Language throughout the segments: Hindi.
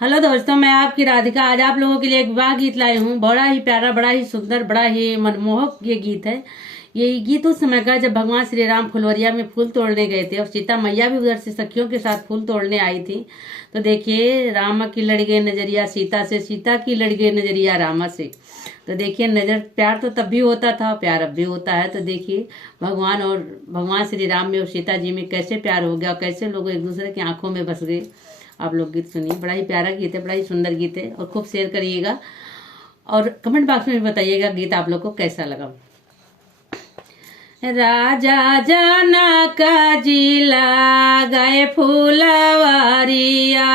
हेलो दोस्तों, मैं आपकी राधिका। आज आप लोगों के लिए एक विवाह गीत लाई हूँ। बड़ा ही प्यारा, बड़ा ही सुंदर, बड़ा ही मनमोहक ये गीत है। ये गीत उस समय का जब भगवान श्री राम फुलवरिया में फूल तोड़ने गए थे और सीता मैया भी उधर से सखियों के साथ फूल तोड़ने आई थी। तो देखिए, राम की लड़ गए नजरिया सीता से, सीता की लड़ गए नजरिया रामा से। तो देखिए, नजर प्यार तो तब भी होता था, प्यार अब भी होता है। तो देखिए, भगवान श्री राम में और सीता जी में कैसे प्यार हो गया और कैसे लोग एक दूसरे की आंखों में बस गए। आप लोग गीत सुनिए, बड़ा ही प्यारा गीत है, बड़ा ही सुंदर गीत है और खूब शेयर करिएगा और कमेंट बॉक्स में भी बताइएगा गीत आप लोग को कैसा लगा। राजा जनक जी लगाए फूलवारिया,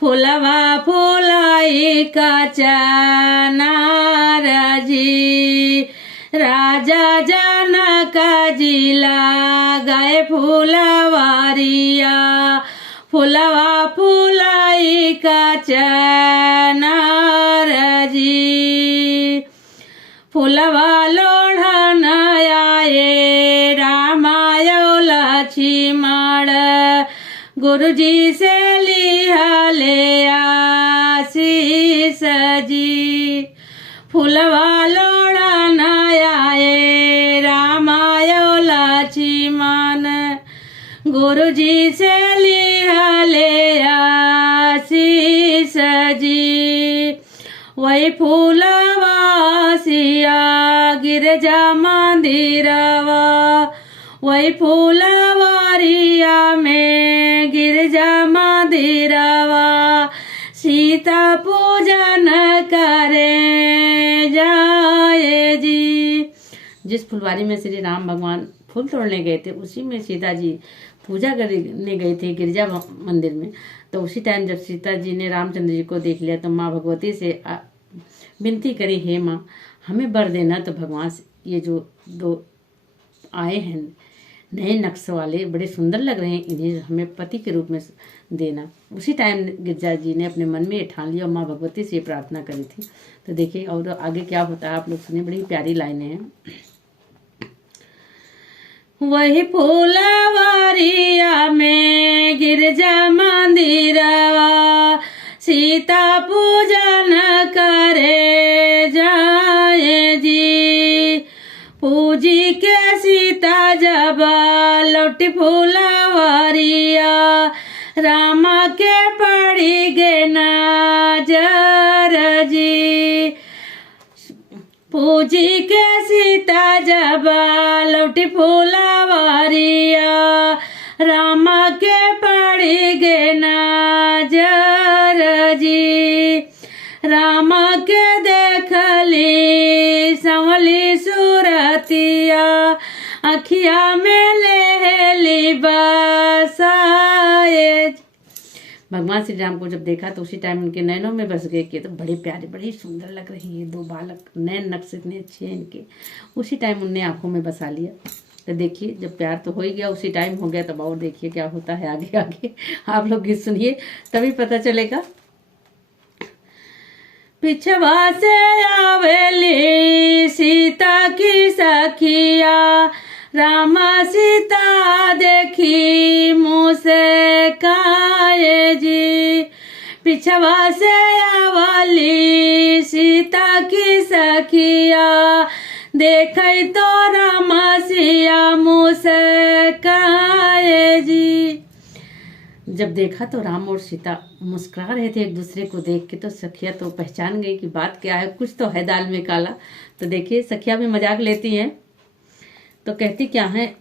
फूलवा फूलाई का चनार जी। राजा जनक जी लगाए फूलवारिया, फुलवा फुलाई का चनार जी। फुलवा लोढ़न आए रामायो लक्ष्मण, गुरुजी से लिया ले आशीष जी। फुलवा लोढ़न आए रामायो लक्ष्मण, गुरुजी से लिया ले आशीष जी। वही फूलवा सिया गिरजा मंदिरवा, वही फूलवारिया में गिरजा मंदिरवा, सीता पूजन करे जाए जी। जिस फुलवारी में श्री राम भगवान फूल तोड़ने गए थे उसी में सीता जी पूजा करने गए थे गिरजा मंदिर में। तो उसी टाइम जब सीता जी ने रामचंद्र जी को देख लिया तो माँ भगवती से विनती करी, हे माँ हमें वर देना। तो भगवान ये जो दो आए हैं नए नक्श वाले, बड़े सुंदर लग रहे हैं, इन्हें हमें पति के रूप में देना। उसी टाइम गिरजा जी ने अपने मन में ठान लिया और माँ भगवती से प्रार्थना करी थी। तो देखिए और आगे क्या होता है आप लोग सुनिए, बड़ी प्यारी लाइनें हैं। वही फूलवारिया में गिरजा मंदिरवा, सीता पूजन करे जाए जी। पूजी के सीता जब लौट फूलवारिया, रामा के पड़ी गे नजर जी। पूजी के सीता जब लौटी फूलवारिया, रामा के पड़ी गे नजर जी। रामा के देखली संवली सूरतिया, अखिया में लेली बसाए। भगवान श्री राम को जब देखा तो उसी टाइम उनके नैनों में बस गए कि तो बड़े प्यारे, बड़े सुंदर लग रही है दो बालक, नैन नक्श इतने अच्छे हैं इनके। उसी टाइम उनने आंखों में बसा लिया। तो देखिए जब प्यार तो हो ही गया, उसी टाइम हो गया, तब और देखिए क्या होता है आगे आगे। आप लोग गीत सुनिए तभी पता चलेगा। पिछवा से आवेली सीता की सखिया, रामा सीता देखी मुँह से काये जी। पिछवा से आवाली सीता की सखिया, देखई तो रामा सिया मुँह से काये जी। जब देखा तो राम और सीता मुस्कुरा रहे थे एक दूसरे को देख के। तो सखिया तो पहचान गई कि बात क्या है, कुछ तो है दाल में काला। तो देखिए सखिया भी मजाक लेती हैं। तो कहती क्या है,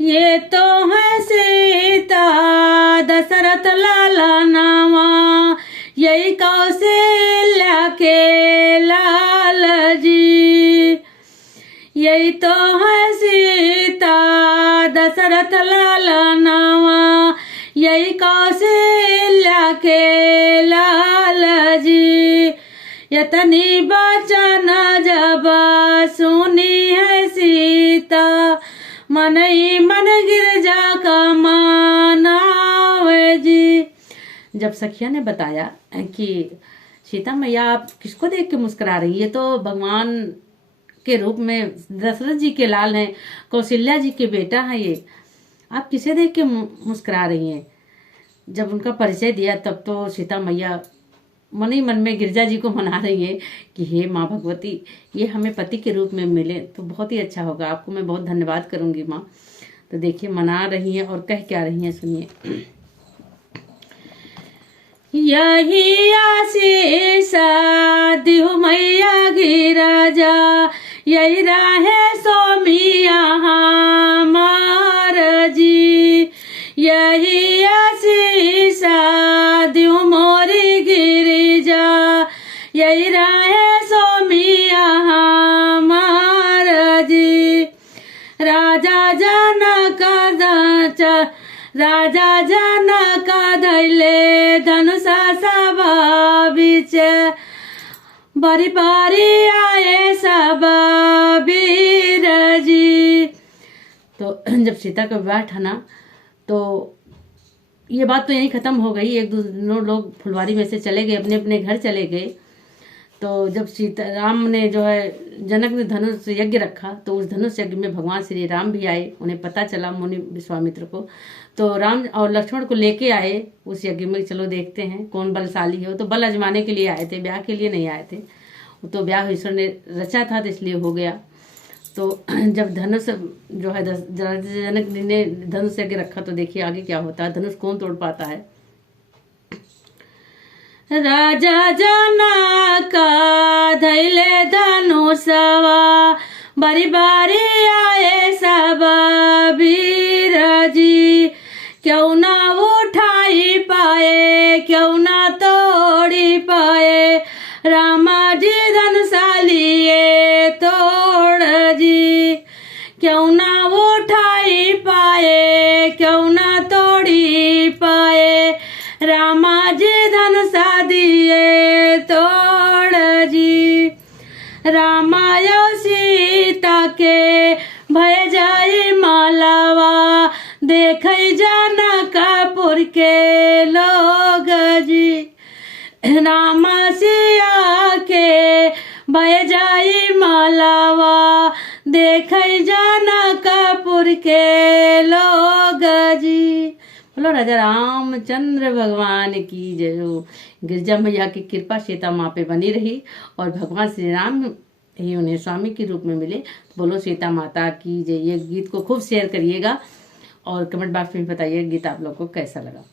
ये तो है सीता दशरथ लाला नामा, यही कौशल्या के लाल जी। यही तो है सीता दशरथ लाला नामा, यही कौशल्या के लाल जी। यतनी बचन जब सुनी है सीता, मन ही मन गिरजा का मानावे जी। जब सखिया ने बताया कि सीता मैया आप किसको देख के मुस्कुरा रही है, तो भगवान के रूप में दशरथ जी के लाल हैं, कौशल्या जी के बेटा हैं ये, आप किसे देख के मुस्कुरा रही हैं। जब उनका परिचय दिया तब तो सीता मैया मन ही मन में गिरजा जी को मना रही है कि हे माँ भगवती, ये हमें पति के रूप में मिले तो बहुत ही अच्छा होगा, आपको मैं बहुत धन्यवाद करूंगी माँ। तो देखिए मना रही हैं और कह क्या रही हैं, सुनिए। यही आशीष दिहु मैया गिरजा, यही राहे स्वामिया हमार जी, यही आशीष दिहु मोरी गिरिजा, यही राहे स्वामिया हमार जी। राजा जनक धैले धनुषा सभा बीच, बारी बारी आए सब वीर जी। तो जब सीता का विवाह ठना तो ये बात तो यहीं खत्म हो गई। एक दोनों लोग फुलवारी में से चले गए, अपने अपने घर चले गए। तो जब सीता राम ने जो है जनक ने धनुष यज्ञ रखा तो उस धनुष यज्ञ में भगवान श्री राम भी आए। उन्हें पता चला मुनि विश्वामित्र को, तो राम और लक्ष्मण को लेके आए उस यज्ञ में। चलो देखते हैं कौन बलशाली है। वो तो बल आजमाने के लिए आए थे, ब्याह के लिए नहीं आए थे। वो तो ब्याह ईश्वर ने रचा था तो इसलिए हो गया। तो जब धनुष जो है जनक ने धनुष यज्ञ रखा तो देखिए आगे क्या होता है, धनुष कौन तोड़ पाता है। राजा जनक धैले धनुषवा, बारी बारी आए सब वीर जी। क्यों ना उठाई पाए, क्यों ना तोड़ी पाए, रामा जी धनुषा लिए तोड़ जी। क्यों ना उठाई पाए, क्यों ना तोड़ी पाए, रामा जी धनुषा दिए तोड़ जी। रामाय सीता के भय जाई मालवा, देख जनकपुर के लोग जी। रामा सिया के भय जाई मालवा, देख जनकपुर के लोग जी। बोलो राजा रामचंद्र भगवान की जय हो। गिरजा मैया की कृपा सीता माँ पे बनी रही और भगवान श्री राम ही उन्हें स्वामी के रूप में मिले। बोलो सीता माता की जय। ये गीत को खूब शेयर करिएगा और कमेंट बॉक्स में बताइए गीत आप लोग को कैसा लगा।